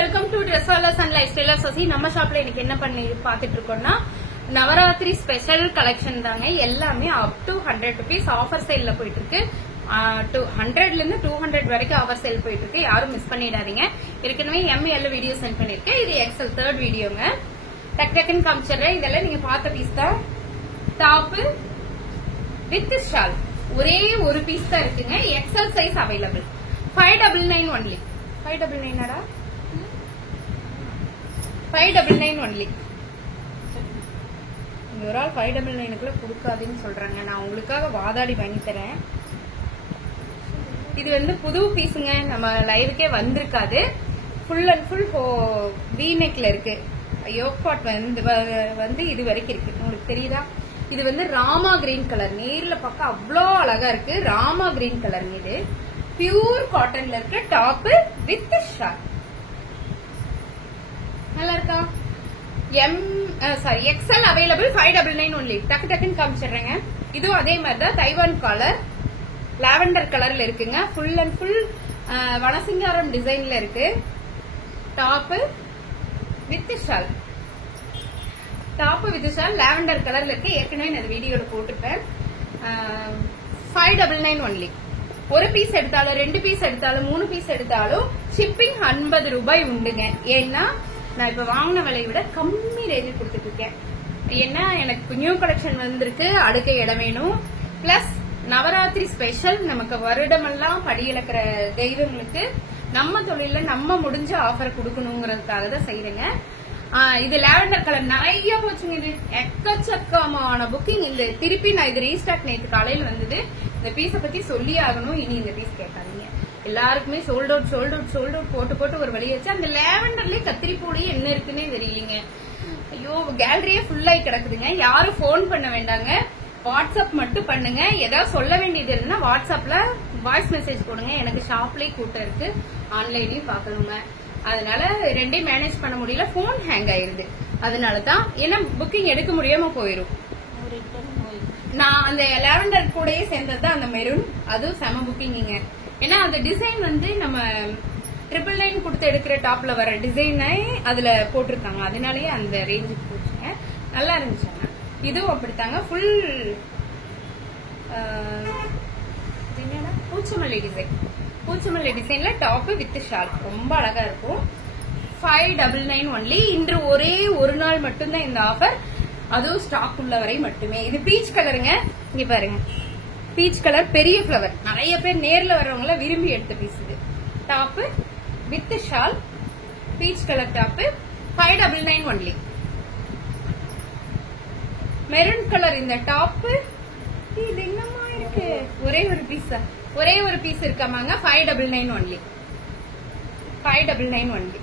Welcome to ட்ரெஸ்வாலர்ஸ் and life stylers Sasi. நம்ம ஷாப்ல இன்னைக்கு என்ன பண்ணி பாத்துட்டு இருக்கோம்னா நவராத்திரி ஸ்பெஷல் கலெக்ஷன் தாங்க. எல்லாமே அப் டு 100 rupees ஆஃபர் சேல்ல போயிட்டு இருக்கு. 100ல இருந்து 200 வரைக்கும் ஆஃபர் சேல் போயிட்டு இருக்கு. யாரும் மிஸ் பண்ணிடாதீங்க. ஏற்கனவே ML வீடியோ சென்ட் பண்ணிருக்கேன். இது எக்ஸல் 3rd வீடியோங்க. டக் டக்குன்னு காமிச்சிடுறேன். இதெல்லாம் நீங்க பார்த்த பீஸ் தான். டாப் வித் ஷால் ஒரே ஒரு பீஸ் தான் இருக்குங்க. XL size available. 599 only. 599 599 only. ஒரு ஆள் 599 கொடுக்காதுன்னு சொல்றாங்க. நான் உங்களுக்காக வாதாடி வாங்கி தரேன். இது வந்து புது பீஸுங்க. நம்ம லைவுக்கே வந்திருக்காது. ஃபுல் அண்ட் ஃபுல் வி நெக்ல இருக்கு. யோக் பாட் வந்து இது வரைக்கும் இருக்கு. உங்களுக்கு தெரியுதா? இது வந்து ராமா கிரீன் கலர். நேர்ல பார்க்க அவ்வளோ அழகா இருக்கு. ராமா கிரீன் கலர். இது பியூர் காட்டன்ல இருக்கு. டாப் வித் ஷால் நல்லா இருக்கா? XL available. 599 ஒன்லி. டக்கு டக்குன்னு காமிச்சிடுறேங்க. இதுவும் அதே மாதிரி தான். தைவான் காலர் லாவெண்டர் கலர்ல இருக்குங்க. ஃபுல் அண்ட் ஃபுல் வனசிங்காரம் டிசைன்ல இருக்கு. Top with shawl. Top with shawl lavender கலர்ல இருக்கு. ஏற்கனவே நான் வீடியோல போட்டிருப்பேன். 599 ஒன்லி. ஒரு பீஸ் எடுத்தாலும் 2 பீஸ் எடுத்தாலும் 3 பீஸ் எடுத்தாலும் ஷிப்பிங் 50 ரூபாய் உண்டுங்க. ஏன்னா நான் இப்ப வாங்கின விலையை விட கம்மி ரேஞ்சில் கொடுத்துட்டு இருக்கேன். ஏன்னா எனக்கு நியூ கலெக்ஷன் வந்திருக்கு. அடுக்க இடம் வேணும். Plus Navratri special. நமக்கு வருடமெல்லாம் படியிழக்கிற தெய்வங்களுக்கு நம்ம தொழில நம்ம முடிஞ்ச ஆஃபர் கொடுக்கணுங்கிறதுக்காக தான் செய்யறேங்க. இது லாவெண்டர் கலர் நிறைய போச்சுங்க. இது எக்கச்சக்கமான புக்கிங். இந்த திருப்பி நான் இது ரீஸ்டாக் நேற்று காலையில் வந்தது. இந்த பீஸை பத்தி சொல்லி ஆகணும். இனி இந்த பீஸ் கேட்காதீங்க. எல்லாருக்குமே sold out sold out sold out போட்டு போட்டு ஒரு வழியாச்சு. அந்த லாவெண்டர்லயே கத்திரிப்பூடி என்ன இருக்குன்னே தெரியலீங்க. ஐயோ, கேலரியே ஃபுல்லாகி கிடக்குதுங்க. யாரும் போன் பண்ண வேண்டாங்க. வாட்ஸ்அப் மட்டும் பண்ணுங்க. ஏதாவது சொல்ல வேண்டியது இருந்தா வாட்ஸ்அப்ல வாய்ஸ் மெசேஜ் போடுங்க. எனக்கு ஷாப்லயே கூட்டம் இருக்கு. ஆன்லைன்லயும் பாக்கணுங்க. அதனால ரெண்டையும் மேனேஜ் பண்ண முடியல. போன் ஹேங் ஆயிருது. அதனாலதான் ஏன்னா புக்கிங் எடுக்க முடியாம போயிரும். நான் அந்த லாவெண்டர் கூடயே சேர்ந்ததுதான் அந்த மெரூன். அதுவும் செம புக்கிங்க. ஏன்னா அந்த டிசைன் வந்து நம்ம 999 கொடுத்து எடுக்கிற டாப்ல வர டிசைனை அதுல போட்டிருக்காங்க. அதனாலயே அந்த ரேஞ்சுக்கு போச்சுங்க. நல்லா இருந்துச்சாங்க. இதுவும் அப்படித்தாங்க. Full பூச்சமல்லி design. பூச்சமல்லி டிசைன்ல டாப் வித் ஷால் ரொம்ப அழகா இருக்கும். 599 ஒன்லி. இன்று ஒரே ஒரு நாள் மட்டும்தான் இந்த ஆஃபர். அதுவும் ஸ்டாக் உள்ள வரை மட்டுமே. இது பீச் கலருங்க. இங்க பாருங்க, பீச் கலர் பெரிய ஃபிளவர். நிறைய பேர் நேர்ல வர்றவங்கள விரும்பி எடுத்த பீஸ் இது. Top with shawl peach colour top 599 only. Maroon colour இந்த டாப். இது என்னமா இருக்கு? ஒரே ஒரு பீஸ் இருக்காமாங்க. 599 ஒன்லி. 599 ஒன்லி.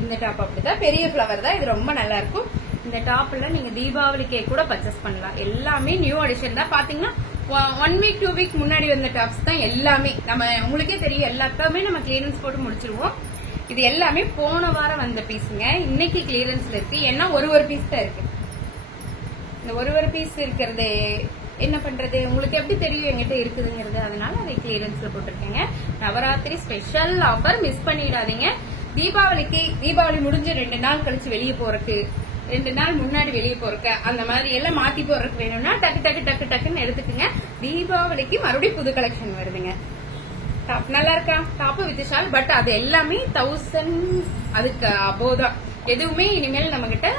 இந்த டாப் அப்படிதான். பெரிய ஃபிளவர் தான். இது ரொம்ப நல்லா இருக்கும். இந்த டாப்ல நீங்க தீபாவளிக்கே கூட பர்ச்சேஸ் பண்ணலாம். எல்லாமே நியூ அடிஷன் தான். பாத்தீங்கன்னா 1 வீக் 2 வீக் முன்னாடி வந்த டாப்ஸ் தான் எல்லாமே. நம்ம உங்களுக்கே தெரியும், எல்லாத்துக்குமே நம்ம கிளியரன்ஸ் போட்டு முடிச்சிருவோம். இது எல்லாமே போன வாரம் வந்த பீஸுங்க. இன்னைக்கு கிளியரன்ஸ்ல இருக்கு. ஏன்னா ஒரு பீஸ் தான் இருக்கு. இந்த ஒரு பீஸ் இருக்கிறது என்ன பண்றது? உங்களுக்கு எப்படி தெரியும் எங்கிட்ட இருக்குதுங்கிறது? அதனால அதை கிளியரன்ஸ்ல போட்டிருக்கேங்க. Navratri special offer. மிஸ் பண்ணிடாதீங்க. தீபாவளி முடிஞ்சு 2 நாள் கழிச்சு வெளியே போறதுக்கு, 2 நாள் முன்னாடி வெளியே போறக்க, அந்த மாதிரி எல்லாம் மாத்தி போறதுக்கு வேணும்னா டக்கு டக்கு டக்கு டக்குன்னு எடுத்துக்குங்க. தீபாவளிக்கு மறுபடியும் புது கலெக்ஷன் வருதுங்க. டாப் நல்லா இருக்கா? Top with shawl. பட் அது எல்லாமே 1000 அதுக்கு அபோதான். எதுவுமே இனிமேல் நம்ம கிட்ட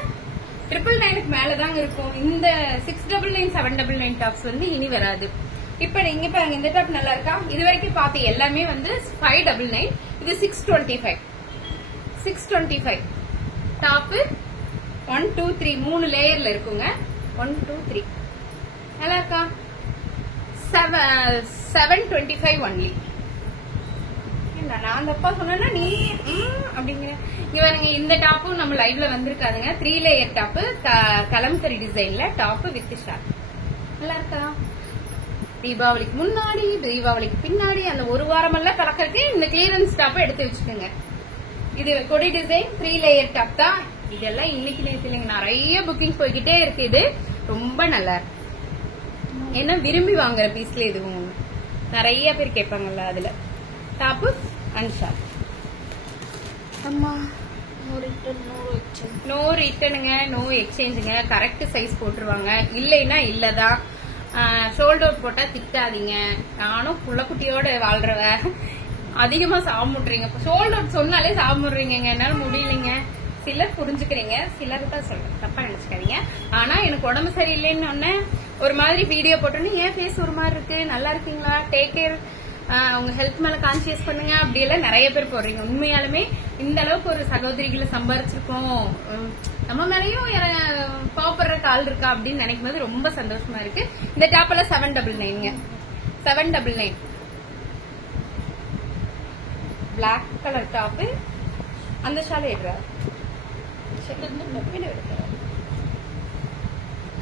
999 மேலதாங்க இருக்கும். இந்த 699 799 டாப்ஸ் வந்து இனி வராது. இப்ப நீங்க பாருங்க, இந்த டாப் நல்லா இருக்கா? இது வரைக்கும் பார்த்து எல்லாமே வந்து 599. இது 625. 625 டாப் 1 2 3 3 லேயர்ல இருக்குங்க. 1 2 3 நல்லா இருக்கா? 725 ஒன்லி. நான் தப்பா சொன்னா நீ அப்படிங்கிற. இங்க பாருங்க, இந்த டாப்பும் நம்ம லைவ்ல வந்திருக்காதுங்க. 3 லேயர் டாப் கலம்கரி டிசைன்ல டாப் வித் ஷால். நல்லா இருக்கா? தீபாவளிக்கு முன்னாடி தீபாவளிக்கு பின்னாடி அந்த ஒரு வாரம் எல்லாம் கலக்கறதுக்கு இந்த கிளியரன்ஸ் டாப் எடுத்து வச்சுக்கோங்க. இது கொடி டிசைன் 3 லேயர் டாப் தான். இதெல்லாம் இன்னைக்கு நேற்று இல்லைங்க. நிறைய புக்கிங் போய்கிட்டே இருக்கு. இது ரொம்ப நல்லா இருக்கு. ஏன்னா விரும்பி வாங்குற பீஸ்ல இதுவும் நிறைய பேர் கேட்பாங்கல்ல. அதுல டாப் அண்ட் ஷால் அம்மா நோ ரிட்டனுங்க, நோ எக்ஸ்சேஞ்சுங்க. கரெக்ட் சைஸ் போட்டுருவாங்க. இல்லைன்னா இல்லதான். ஷோல்டர் அவுட் போட்டா திட்டாதீங்க. நானும் புள்ளக்குட்டியோட வாழ்றவ. அதிகமா சாப்பிடுறீங்க. ஷோல்டர் அவுட் சொன்னாலே சாப்பிடுறீங்க. என்னால முடியலைங்க. சிலர் புரிஞ்சுக்கிறீங்க, சிலர் தான் சொல்றேன், தப்பா நினைச்சுக்காதீங்க. ஆனா எனக்கு உடம்பு சரியில்லைன்னு ஒன்னு ஒரு மாதிரி வீடியோ போட்டோன்னு ஏன் ஃபேஸ் ஒரு மாதிரி இருக்கு, நல்லா இருக்கீங்களா, டேக் கேர், உங்க ஹெல்த் மேல கான்சியஸ் பண்ணுங்க அப்படி எல்லாம் நிறைய பேர் போடுறீங்க. உண்மையாலுமே இந்த அளவுக்கு ஒரு சகோதரிகளை சம்பாரிச்சிருக்கோம், நம்ம மேலயும் கோபப்படுற ஆள் இருக்கா அப்படின்னு நினைக்கும் போது ரொம்ப சந்தோஷமா இருக்கு. இந்த டாப்ல 799ங்க, 799 பிளாக் கலர் டாப். அந்த ஷால் எடுறா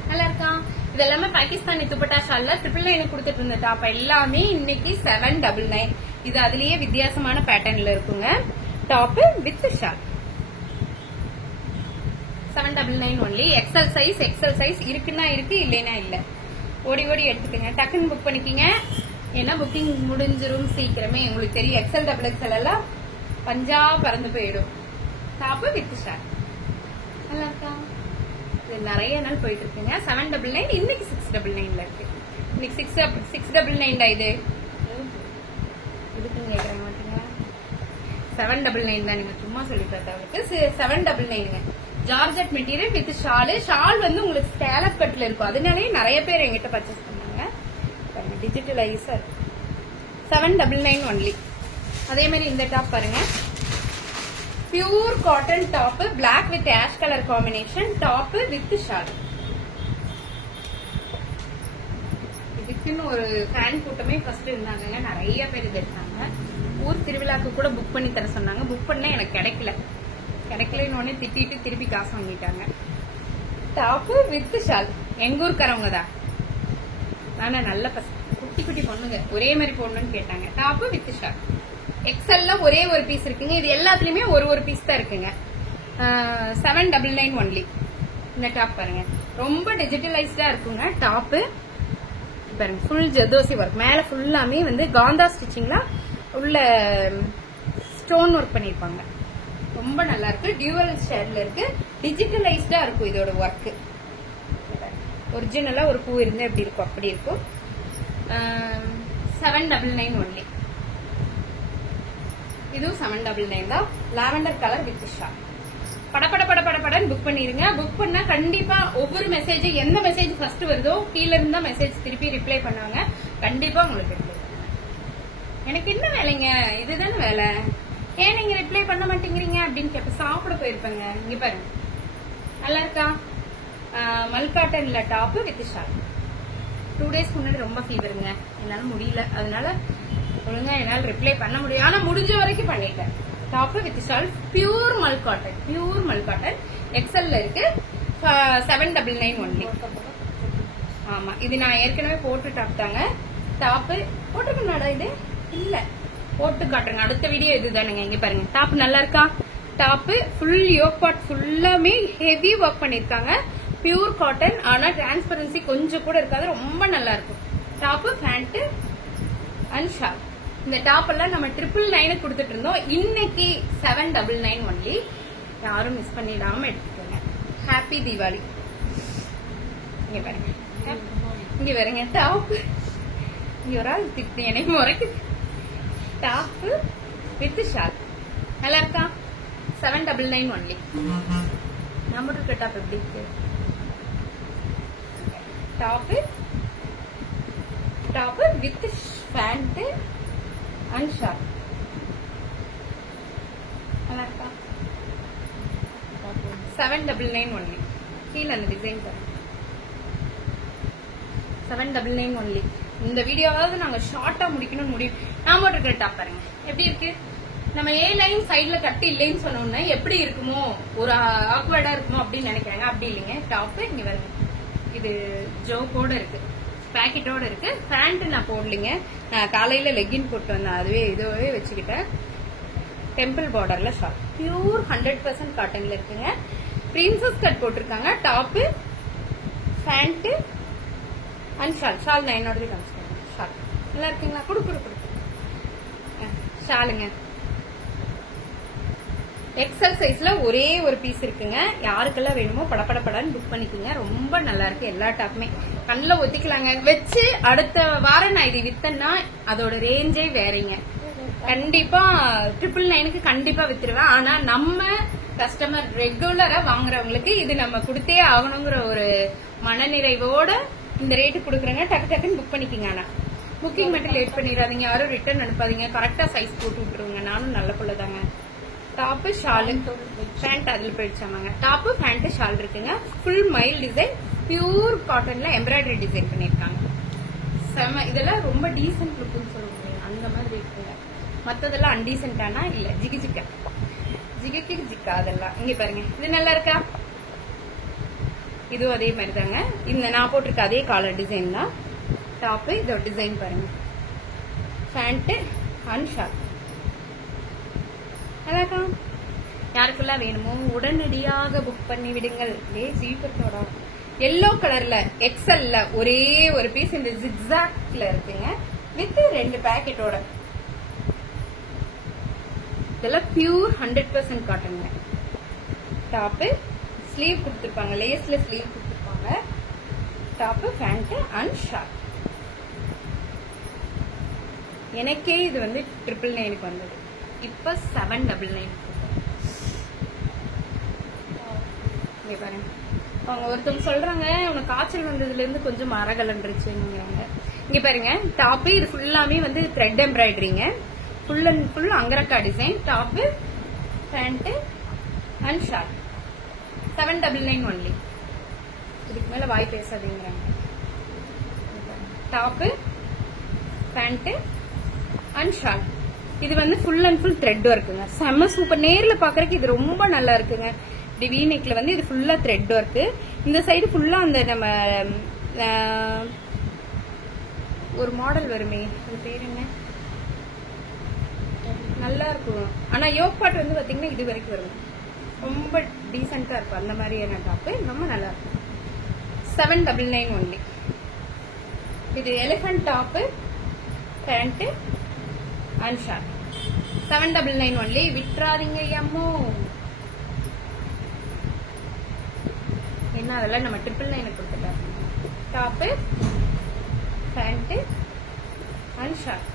நல்லா இருக்கா. இது எல்லாமே பாகிஸ்தானி துப்பட்டா ஷால்ல 999 கொடுத்துட்டு இருந்த டாப் எல்லாமே இன்னைக்கு 799. இது அதுலயே வித்தியாசமான பேட்டர்ன்ல இருக்குங்க. Top with shawl 799 only. XL size இருக்குன்னா இருக்கு, இல்லைன்னா இல்ல. ஓடி ஓடி எடுத்துக்கங்க, டக்குன்னு புக் பண்ணிக்கீங்க. ஏன்னா புக்கிங் முடிஞ்சிரும் சீக்கிரமே. உங்களுக்கு தெரியும் எக்ஸல் டபுள் எக்ஸல் எல்லாம் பஞ்சா பறந்து போயிடும். டாப் வித் ஷால் நல்லா இருக்கா. இது நிறைய நாள் போயிட்டு இருக்குங்க. 799 இன்னைக்கு 699ல இருக்கு. இன்னைக்கு 699 இது இதுக்குன்னு கேக்குற மாட்டீங்க. 799 தான். நீங்க சும்மா சொல்லி பார்த்தவங்களுக்கு 799ங்க. ஜார்ஜெட் மெட்டீரியல் வித் ஷால் வந்து உங்களுக்கு ஸ்கேலப் கட்ல இருக்கும். அதனாலயே நிறைய பேர் எங்கிட்ட பர்ச்சேஸ் பண்ணாங்க. டிஜிட்டலைஸா இருக்கு. 799 ஒன்லி. அதே மாதிரி இந்த டாப் பாருங்க, pure cotton top, black with ash colour combination, top with shawl. இதுக்குன்னு ஒரு ஃபேன் கூட்டமே ஃபர்ஸ்ட் இருந்தாங்க, நிறைய பேர் இது எடுத்தாங்க. ஊர் திருவிழாக்கு கூட புக் பண்ணி தர சொன்னாங்க. புக் பண்ண எனக்கு கிடைக்கலன்னு திட்டிட்டு திருப்பி காசு வாங்கிட்டாங்க. Top with shawl. எங்க ஊருக்காரவங்க தான், ஆனா நல்ல குட்டி குட்டி பொண்ணுங்க ஒரே மாதிரி போடணும்னு கேட்டாங்க. Top with shawl. எக்ஸல்ல ஒரே ஒரு பீஸ் இருக்குங்க. இது எல்லாத்துலயுமே ஒரு பீஸ் தான் இருக்குங்க. 799 ஒன்லி. இந்த டாப் பாருங்க, ரொம்ப டிஜிட்டலைஸ்டா இருக்குங்க. டாப் பாருங்க, ஃபுல் ஜர்தோசி ஒர்க். மேல ஃபுல்லாமே வந்து காந்தா ஸ்டிச்சிங்ல உள்ள ஸ்டோன் ஒர்க் பண்ணிருப்பாங்க. ரொம்ப நல்லா இருக்கு. டியூவல் ஷேட்ல இருக்கு. டிஜிட்டலைஸ்டா இருக்கும் இதோட ஒர்க். ஒரிஜினலா ஒரு பூ இருந்தா எப்படி இருக்கும் அப்படி இருக்கும். 799 ஒன்லி. இதுவும் 799 தான். Lavender colour with shawl. படன்னு புக் பண்ணிருங்க. புக் பண்ணா கண்டிப்பா ஒவ்வொரு மெசேஜ், எந்த மெசேஜ் ஃபர்ஸ்ட் வருதோ கீழ இருந்தா மெசேஜ் திருப்பி ரிப்ளை பண்ணுவாங்க. கண்டிப்பா உங்களுக்கு ரிப்ளை பண்ணுவாங்க. எனக்கு என்ன வேலைங்க, இதுதானே வேலை, ஏன் நீங்க ரிப்ளை பண்ண மாட்டேங்கிறீங்க அப்படின்னு கேப்ப. சாப்பிட போயிருப்பேங்க. இங்க பாருங்க, நல்லா இருக்கா. மல்காட்டன்ல டாப் வித் ஷால். 2 டேஸ்க்கு முன்னாடி ரொம்ப ஃபீவருங்க, என்னால முடியல. அதனால ஒழுங்கா என்னால ரிப்ளை பண்ண முடியும். ஆனா முடிஞ்ச வரைக்கும் பண்ணிட்டேன். Top with shawl, pure Mal cotton. எக்ஸல்ல இருக்கு. 799 ஒன்லி. ஆமா, இது நான் ஏற்கனவே போட்டு டாப் தாங்க. டாப் போட்டுக்கணும்டா, இது இல்ல போட்டு காட்டுறேங்க. அடுத்த வீடியோ இதுதானுங்க. இங்க பாருங்க, டாப் நல்லா இருக்கா. டாப் ஃபுல் யோக் பார்ட் ஃபுல்லாமே ஹெவி ஒர்க் பண்ணிருக்காங்க. பியூர் காட்டன், ஆனா டிரான்ஸ்பரன்சி கொஞ்சம் கூட இருக்காது. ரொம்ப நல்லா இருக்கும். Top, pant and shawl. இந்த டாப் எல்லாம் நம்ம 999 கொடுத்துட்டு இருந்தோம். இன்னைக்கு 799 ஒன்லி. யாரும் மிஸ் பண்ணிடாம எடுத்துக்கோங்க. ஹாப்பி தீபாவளி. இங்க பாருங்க டாப். இங்க ஒரு ஆள் திட்டு எனக்கு முறைக்குது. டாப் வித் ஷால் நல்லா இருக்கா. 799 ஒன்லி. நம்ம இருக்க டாப் எப்படி இருக்கு. Top with pant and shawl நல்லா இருக்கா. 799 ஒன்லி. கீழே அந்த டிசைன் பாருங்க. 799 ஒன்லி. இந்த வீடியோவாவது நாங்க ஷார்ட்டா முடிக்கணும்னு முடியும். நாம இருக்கிற டாப் பாருங்க எப்படி இருக்கு. நம்ம ஏ லைன் சைட்ல கட்டு இல்லைன்னு சொன்னோம்னா எப்படி இருக்குமோ, ஒரு ஆக்வர்டா இருக்குமோ அப்படின்னு நினைக்கிறாங்க. அப்படி இல்லைங்க. டாப் இங்க வருங்க, இது ஜோக்கோட இருக்கு, பேக்கெட்டோட இருக்கு. பேண்ட் நான் போடலிங்க, நான் காலையில லெக்கின் போட்டு வந்தேன், அதுவே இதுவே வச்சுக்கிட்டேன். டெம்பிள் பார்டர்ல ஷால், பியூர் 100% காட்டன்ல இருக்குங்க. பிரின்சஸ் கட் போட்டிருக்காங்க. டாப், பேண்ட் அண்ட் ஷால் நான் என்னோடது காமிச்சிட்டேன். ஷால் நல்லா இருக்குங்களா. குடு ஷாலுங்க. எக்ஸல் சைஸ்ல ஒரே ஒரு பீஸ் இருக்குங்க. யாருக்கெல்லாம் வேணுமோ படப்படப்படன்னு புக் பண்ணிக்கோங்க. ரொம்ப நல்லா இருக்கு. எல்லா டாப்புமே கண்ணில் ஒத்திக்கலாங்க. வச்சு அடுத்த வாரம் நான் இது வித்தேன்னா அதோட ரேஞ்சே வேறீங்க. கண்டிப்பா 999 கண்டிப்பா வித்துருவேன். ஆனா நம்ம கஸ்டமர் ரெகுலரா வாங்குறவங்களுக்கு இது நம்ம கொடுத்தே ஆகணுங்கிற ஒரு மனநிறைவோட இந்த ரேட்டு கொடுக்குறேங்க. டக்கு டக்குன்னு புக் பண்ணிக்கோங்க. ஆனா புக்கிங் மட்டும் லேட் பண்ணிடாதீங்க. யாரும் ரிட்டர்ன் அனுப்பாதீங்க. கரெக்டா சைஸ் போட்டு விட்டுருங்க. நானும் நல்ல பிள்ளை தாங்க. டாப்பு ஷாலு பேண்ட் அதில் போயிடுச்சாமாங்க. டாப்பு பேண்ட் ஷால் இருக்குங்க. ஃபுல் மைல் டிசைன் பியூர் காட்டன்ல எம்ப்ராய்டரி டிசைன் பண்ணிருக்காங்க. செம. இதெல்லாம் ரொம்ப டீசென்ட் லுக்குன்னு சொல்லுவாங்க. அந்த மாதிரி இருக்குங்க. மத்ததெல்லாம் அன்டீசென்டானா இல்ல ஜிகி ஜிக்கா ஜிகி ஜிக்கா அதெல்லாம். இங்க பாருங்க, இது நல்லா இருக்கா? இதுவும் அதே மாதிரி தாங்க. இந்த நான் போட்டிருக்க அதே காலர் டிசைன் தான். டாப்பு இதோட டிசைன் பாருங்க. பேண்ட் அண்ட் ஷால் நல்லாக்கா. யாருக்கெல்லாம் வேணுமோ உடனடியாக புக் பண்ணி விடுங்கள். சீக்கிரத்தோட எல்லோ கலர்ல எக்ஸல்ல ஒரே ஒரு பீஸ் இந்த ஜிக்ஸாக்ல இருக்குங்க. வித் 2 பேக்கெட்டோட. இதெல்லாம் பியூர் 100% காட்டனுங்க. டாப்பு ஸ்லீவ் கொடுத்துருப்பாங்க. லேஸ்ல ஸ்லீவ் கொடுத்துருப்பாங்க. Top pant and short. எனக்கே இது வந்து 999 வந்தது. இப்ப 799. இங்க பாருங்க. அவங்க ஒருத்தவங்க சொல்றாங்க உனக்கு காய்ச்சல் வந்ததுல இருந்து கொஞ்சம் மரகலன்றுச்சுங்கிறாங்க. இங்க பாருங்க, டாப்பு இது ஃபுல்லாமே வந்து த்ரெட் எம்ப்ராய்டரிங்க. Full and full angrakha design. Top pant and short. 799 only. இதுக்கு மேல வாய் பேசாதீங்கிறாங்க. Top pant and short. இது வந்து ஃபுல் அண்ட் ஃபுல் த்ரெட் ஒர்க்குங்க. செம்ம சூப்பர். நேர்ல பாக்குறதுக்கு இது ரொம்ப நல்லா இருக்குங்க. வி நெக்ல வந்து இது ஃபுல்லா த்ரெட் ஒர்க்கு. இந்த சைடு ஃபுல்லா அந்த நம்ம ஒரு மாடல் வருமே, அது பேர் என்ன, நல்லா இருக்கும். ஆனா யோக் பார்ட் வந்து பாத்தீங்கன்னா இது வரைக்கும் வரும். ரொம்ப டீசென்டா இருக்கும். அந்த மாதிரியான டாப்பு ரொம்ப நல்லா இருக்கும். 799 ஒன்லி. இது elephant top pant and short. 799 only. விட்டுறாதீங்க அம்மோ. என்ன அதெல்லாம் நம்ம 999 கொடுத்துட்டோம். Top pant and short.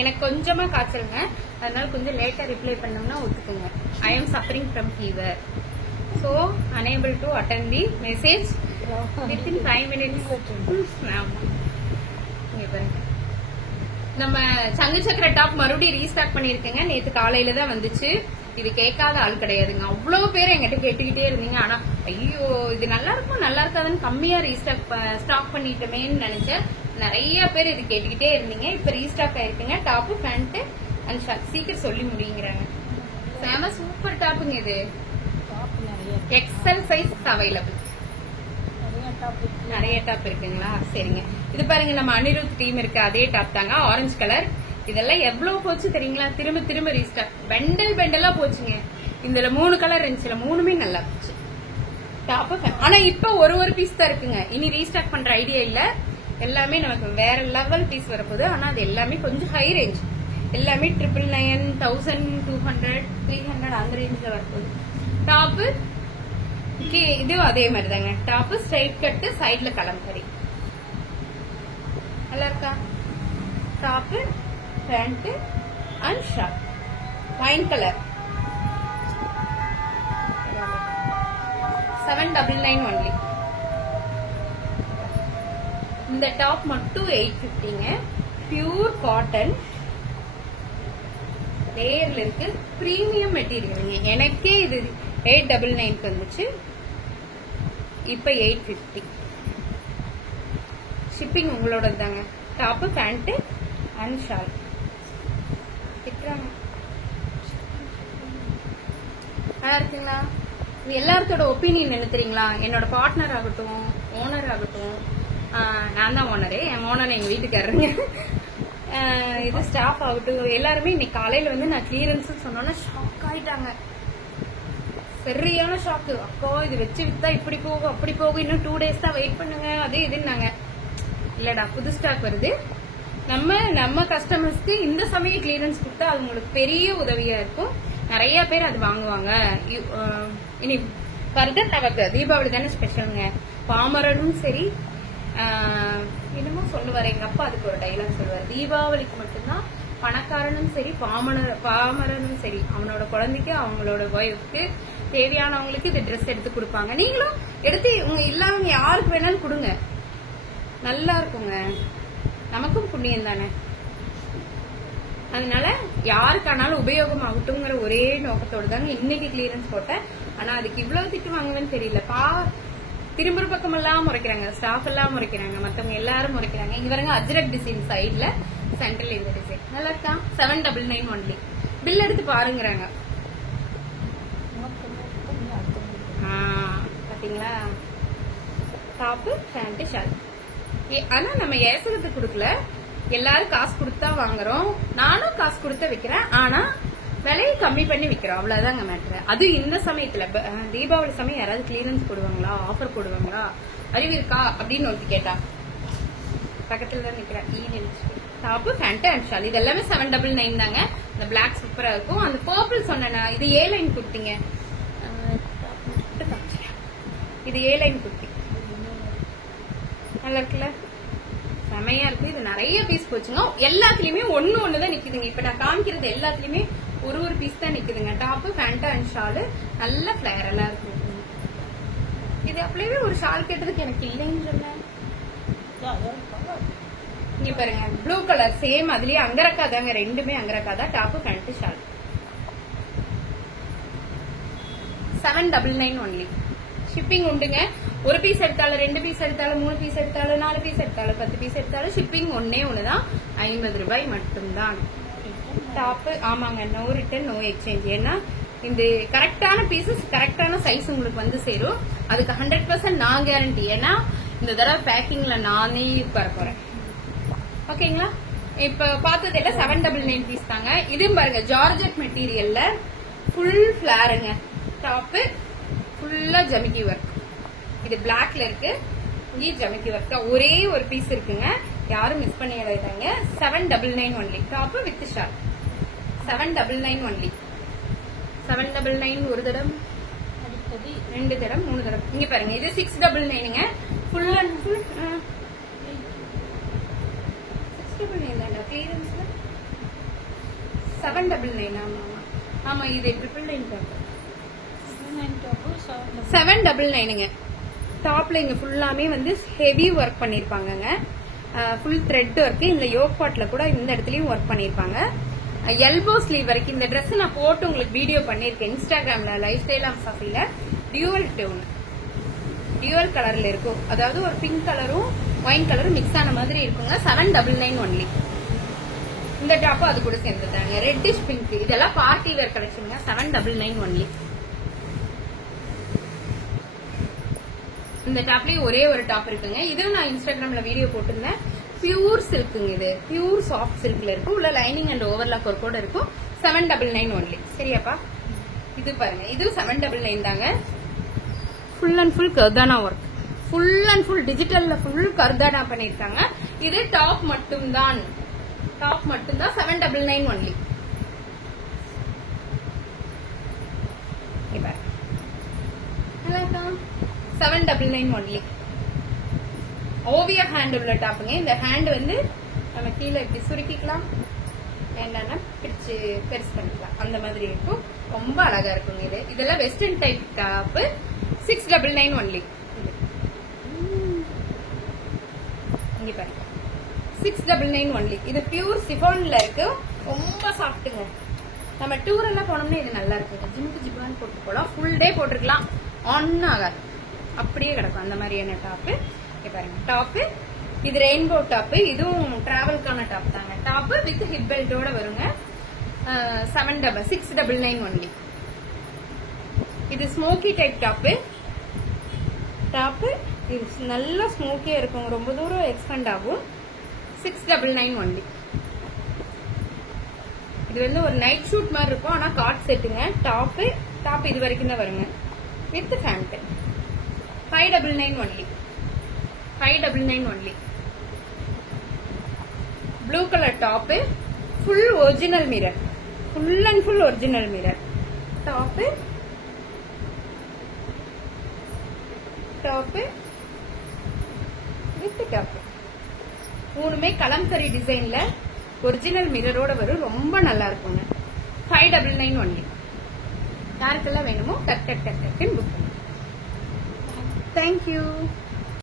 எனக்கு கொஞ்சமா காய்ச்சலுங்க, அதனால கொஞ்சம் லேட்டா ரிப்ளை பண்ணோம்னா ஒத்துக்குங்க. I am suffering from fever, so unable to attend the message within 5 minutes. இங்க பாருங்க, நம்ம சங்கு சக்கர டாப் மறுபடியும் ரீஸ்டாக் பண்ணிருக்கேங்க. நேத்து காலையில தான் வந்துச்சு. இது கேட்காத ஆள் கிடையாதுங்க. அவ்வளவு பேர் என்கிட்ட கேட்டுக்கிட்டே இருந்தீங்க. ஆனா ஐயோ இது நல்லா இருக்கும் நல்லா இருக்காதுன்னு கம்மியா ஸ்டாக் பண்ணிட்டோமேன்னு நினைச்சேன். நிறைய பேர் இது கேட்டுக்கிட்டே இருந்தீங்க. இப்ப ரீஸ்டாக் ஆயிருக்குங்க. Top pant and short. சீக்கிரம் சொல்லி முடியுங்கிறாங்க. செம சூப்பர் டாப்புங்க. இது எக்ஸல் சைஸ் அவைலபிள். நிறைய டாப் இருக்குங்களா? சரிங்க. இது பாருங்க, நம்ம அனிருத் டீம் இருக்கு அதே டாப் தாங்க. Orange colour. இதெல்லாம் எவ்வளவு போச்சு தெரியுங்களா? திரும்ப திரும்ப ரீஸ்டாக் பெண்டல் பெண்டலா போச்சுங்க. இதுல 3 கலர் இருந்துச்சுல, 3மே நல்லா போச்சு. டாப் ஆனா இப்ப ஒரு பீஸ் தான் இருக்குங்க. இனி ரீஸ்டாக் பண்ற ஐடியா இல்ல. எல்லாமே நமக்கு வேற லெவல் பீஸ் வரப்போகுது. ஆனா அது எல்லாமே கொஞ்சம் ஹை ரேஞ்ச். எல்லாமே 999, 1200, 300 அந்த ரேஞ்ச்ல வரப்போகுது. டாப்பு இதுவும் அதே மாதிரி தாங்க. டாப்பு ஸ்ட்ரைட் கட்டு, சைட்ல கலம்கரி. நல்லா இருக்கா? Top pant and short. Wine colour. 799 only. இந்த டாப் மட்டும் 850ங்க. பியூர் காட்டன் லேயர்ல இருக்கு. பிரீமியம் மெட்டீரியலுங்க. எனக்கே இது 899 வந்துச்சு. இப்ப 850. ஷிப்பிங் உங்களோட தாங்க. Top pant and shawl. நல்லா இருக்குங்களா? இது எல்லாத்தோட ஒப்பீனியன் என்ன தெரியுங்களா? என்னோட பார்ட்னர் ஆகட்டும், ஓனர் ஆகட்டும், நான் தான் ஓனரே, என் ஓனர் எங்க வீட்டுக்காரருங்க, இது ஸ்டாஃப் ஆகட்டும், எல்லாருமே இன்னைக்கு காலையில வந்து நான் கிளியரன்ஸ் சொன்னோன்னா ஷாக் ஆயிட்டாங்க. சரியான ஷாக்கு. அப்போ இது வச்சு வித்தா இப்படி போகும் அப்படி போகும், இன்னும் 2 days தான் வெயிட் பண்ணுங்க, அது இதுன்னாங்க. இல்லடா, புது ஸ்டாக் வருது. நம்ம கஸ்டமர்ஸ்க்கு இந்த சமயம் கிளியரன்ஸ் கொடுத்தா அது உங்களுக்கு பெரிய உதவியா இருக்கும். நிறைய பேர் அது வாங்குவாங்க. இனி ஃபர்தர் நமக்கு தீபாவளி தானே ஸ்பெஷலுங்க. பாமரனும் சரி, என்னமோ சொல்லுவாரு எங்க அப்பா, அதுக்கு ஒரு டைலாக் சொல்லுவார், தீபாவளிக்கு மட்டும்தான் பணக்காரனும் சரி பாமரனும் சரி அவனோட குழந்தைக்கு அவங்களோட ஒய்ஃப்க்கு தேவையானவங்களுக்கு இது ட்ரெஸ் எடுத்து கொடுப்பாங்க. நீங்களும் எடுத்து உங்க இல்லாம யாருக்கு வேணாலும் கொடுங்க, நல்லா இருக்குங்க, நமக்கும் புண்ணியம் தானே. அதனால யாருக்கானாலும் உபயோகம் ஆகட்டும்ங்கிற ஒரே நோக்கத்தோடு தாங்க இன்னைக்கு கிளியரன்ஸ் போட்டேன். ஆனா அதுக்கு இவ்வளவு திட்டு வாங்குவேன்னு தெரியல. திரும்புற பக்கம் எல்லாம் முறைக்கிறாங்க, ஸ்டாஃப் எல்லாம் முறைக்கிறாங்க, மத்தவங்க எல்லாரும் முறைக்கிறாங்க. இங்க வரங்க அஜ்ரக் டிசைன் சைட்ல சென்ட்ரல் இந்த டிசைன் நல்லா இருக்கா. 799 ஒன்லி. பில் எடுத்து பாருங்கிறாங்க. பாத்தீங்களா, டாப் பேண்ட் ஷர்ட். ஆனா நம்ம ஏசகத்துக்கு கொடுக்கல, எல்லாரும் காசு கொடுத்தா வாங்குறோம், நானும் காசு கொடுத்த விக்கிறேன். ஆனா விலையை கம்மி பண்ணி விக்கிறோம், அவ்வளவுதாங்க மேட்ரு. அது இந்த சமயத்துல தீபாவளி சமயம் யாராவது கிளியரன்ஸ் போடுவாங்களா, ஆஃபர் போடுவாங்களா, அறிவு இருக்கா அப்படின்னு ஒருத்தி கேட்டா. பக்கத்துல தான் நிக்கிறேன். டாப் பேண்ட் அண்ட் ஷால் இது எல்லாமே 799 தாங்க. இந்த பிளாக் சூப்பரா இருக்கும். அந்த பர்பிள் சொன்னா இது ஏ லைன் குர்த்திங்க, இது ஏ லைன் குர்த்தி நல்லா இருக்குல்ல, செமையா இருக்கு. இது நிறைய பீஸ் போச்சுங்க. எல்லாத்துலயுமே ஒண்ணுதான் நிக்குதுங்க. இப்ப நான் காமிக்கிறது எல்லாத்துலயுமே ஒரு பீஸ் தான் நிக்குதுங்க. டாப் பேண்ட் அண்ட் ஷாலு நல்ல பிளேரலா இருக்கும். இது அப்படியே ஒரு ஷால் கேட்டதுக்கு எனக்கு இல்லைன்னு சொன்னேன். இங்க பாருங்க ப்ளூ கலர் சேம், அதுலயே அங்கரக்கா தாங்க, ரெண்டுமே அங்கரக்கா தான். Top pant shawl 799 only. Shipping உண்டுங்க. ஒரு பீஸ் எடுத்தாலும், 2 பீஸ் எடுத்தாலும், 3 பீஸ் எடுத்தாலும், 4 பீஸ் எடுத்தாலும், 10 பீஸ் எடுத்தாலும் ஷிப்பிங் ஒண்ணுதான், 50 ரூபாய் மட்டும்தான். டாப் ஆமாங்க, நோ ரிட்டர்ன் நோ எக்ஸ்சேஞ்ச். ஏன்னா இந்த கரெக்டான பீசஸ் கரெக்டான சைஸ் உங்களுக்கு வந்து சேரும். அதுக்கு 100% நான் கேரண்டி. ஏன்னா இந்த தடவை பேக்கிங்ல நானே உட்கார போறேன். ஓகேங்களா. இப்ப பார்த்தது எல்லாம் 799 பீஸ் தாங்க. இதுவும் பாருங்க ஜார்ஜெட் மெட்டீரியல்ல ஃபுல் ஃபிளாருங்க. டாப் ஃபுல்லா ஜமிக்கி ஒர்க். இது பிளாக்ல இருக்கு, இங்கே ஜமிக்கி ஒர்க். ஒரே ஒரு பீஸ் இருக்குங்க, யாரும் மிஸ் பண்ணிடாதீங்க. 799 only. Top with shawl 799 only. 799 ஒரு தடம், 2 தடம், 3 தடம். இங்க பாருங்க இது 699ங்க. ஃபுல் அண்ட் ஃபுல் 699 தானே கிளியரன்ஸ்ல. 799 ஆமா ஆமா, இது 999 டாப் 799ங்க. டாப்ல இங்க ஃபுல்லாமே வந்து ஹெவி ஒர்க் பண்ணிருப்பாங்க. Full thread work. இந்த யோக் பாட்ல கூட இந்த இடத்துலயும் ஒர்க் பண்ணிருப்பாங்க. எல்போ ஸ்லீவ் வரைக்கும். இந்த ட்ரெஸ் நான் போட்டு உங்களுக்கு வீடியோ பண்ணிருக்கேன் இன்ஸ்டாகிராம்ல, லைஃப் ஸ்டைல் ஆஃப் சஃபில. டியூவல் டோன், டியூவல் கலர்ல இருக்கும். அதாவது ஒரு பிங்க் கலரும் ஒயின் கலரும் மிக்ஸ் ஆன மாதிரி இருக்குங்க. 799 ஒன்லி. இந்த டாப்பும் அது கூட சேர்ந்துட்டாங்க. ரெட்டிஷ் பிங்க், இதெல்லாம் பார்ட்டி வேர் கலெக்ஷனுங்க. 799 ஒன்லி. இந்த டாப்லயும் ஒரே ஒரு டாப் இருக்குங்க. இதுவும் நான் இன்ஸ்டாகிராம்ல வீடியோ போட்டிருந்தேன். பியூர் சில்க்குங்க. இது பியூர் சாஃப்ட் சில்க்ல இருக்கும். உள்ள லைனிங் அண்ட் ஓவர்லாக் ஒர்க்கோட இருக்கும். 799 ஒன்லி. சரியாப்பா. இது பாருங்க, இது 799 தாங்க. ஃபுல் அண்ட் ஃபுல் கர்தானா ஒர்க். ஃபுல் அண்ட் ஃபுல் டிஜிட்டல்ல ஃபுல் கர்தானா பண்ணிருக்காங்க. இது டாப் மட்டும்தான். டாப் மட்டும்தான் 799 ஒன்லி. இப்ப 799 ஒன்லி. ஓவியா ஹேண்ட் உள்ள டாப்புங்க. இந்த ஹேண்ட் வந்து நம்ம கீழே இப்படி சுருக்கிக்கலாம், என்னன்னா பிடிச்சு பெருசு பண்ணிக்கலாம், அந்த மாதிரி இருக்கும். ரொம்ப அழகா இருக்குங்க. இது இதெல்லாம் வெஸ்டர்ன் டைப் டாப். 699 ஒன்லி. இங்க பாருங்க 699 ஒன்லி. இது பியூர் சிஃபான்ல இருக்கு. ரொம்ப சாஃப்ட்டுங்க. நம்ம டூர் எல்லாம் போனோம்னா இது நல்லா இருக்குங்க. ஜிம்முக்கு ஜிப்பான்னு போட்டு போலாம், ஃபுல் டே போட்டுருக்கலாம், ஒன்னும் ஆகாது, அப்படியே கிடக்கும். அந்த மாதிரியான டாப்பு. பாருங்க டாப். இது ரெயின்போ டாப். இதுவும் டிராவல்கான டாப் தாங்க. டாப் வித் ஹிப் பெல்ட்டோட வருங்க. 699 ஒன்லி. இது ஸ்மோக்கி டைப் டாப். டாப் இது நல்லா ஸ்மோக்கியா இருக்கும், ரொம்ப தூரம் எக்ஸ்பெண்ட் ஆகும். 699 ஒன்லி. இது வந்து ஒரு நைட் ஷூட் மாதிரி இருக்கும், ஆனா காட் செட்டுங்க. டாப் இது வரைக்கும் தான் வருங்க with pant. 599 only. 599 only. Blue colour top. Full original mirror. Full and full original mirror. Top with top மூணுமே கலம்கரி டிசைன்ல ஒரிஜினல் மிரரோட வரும். ரொம்ப நல்லா இருக்குங்க. 599 ஒன்லி. யாருக்கெல்லாம் வேணுமோ டக் புக் பண்ணுங்க. தேங்க்யூ.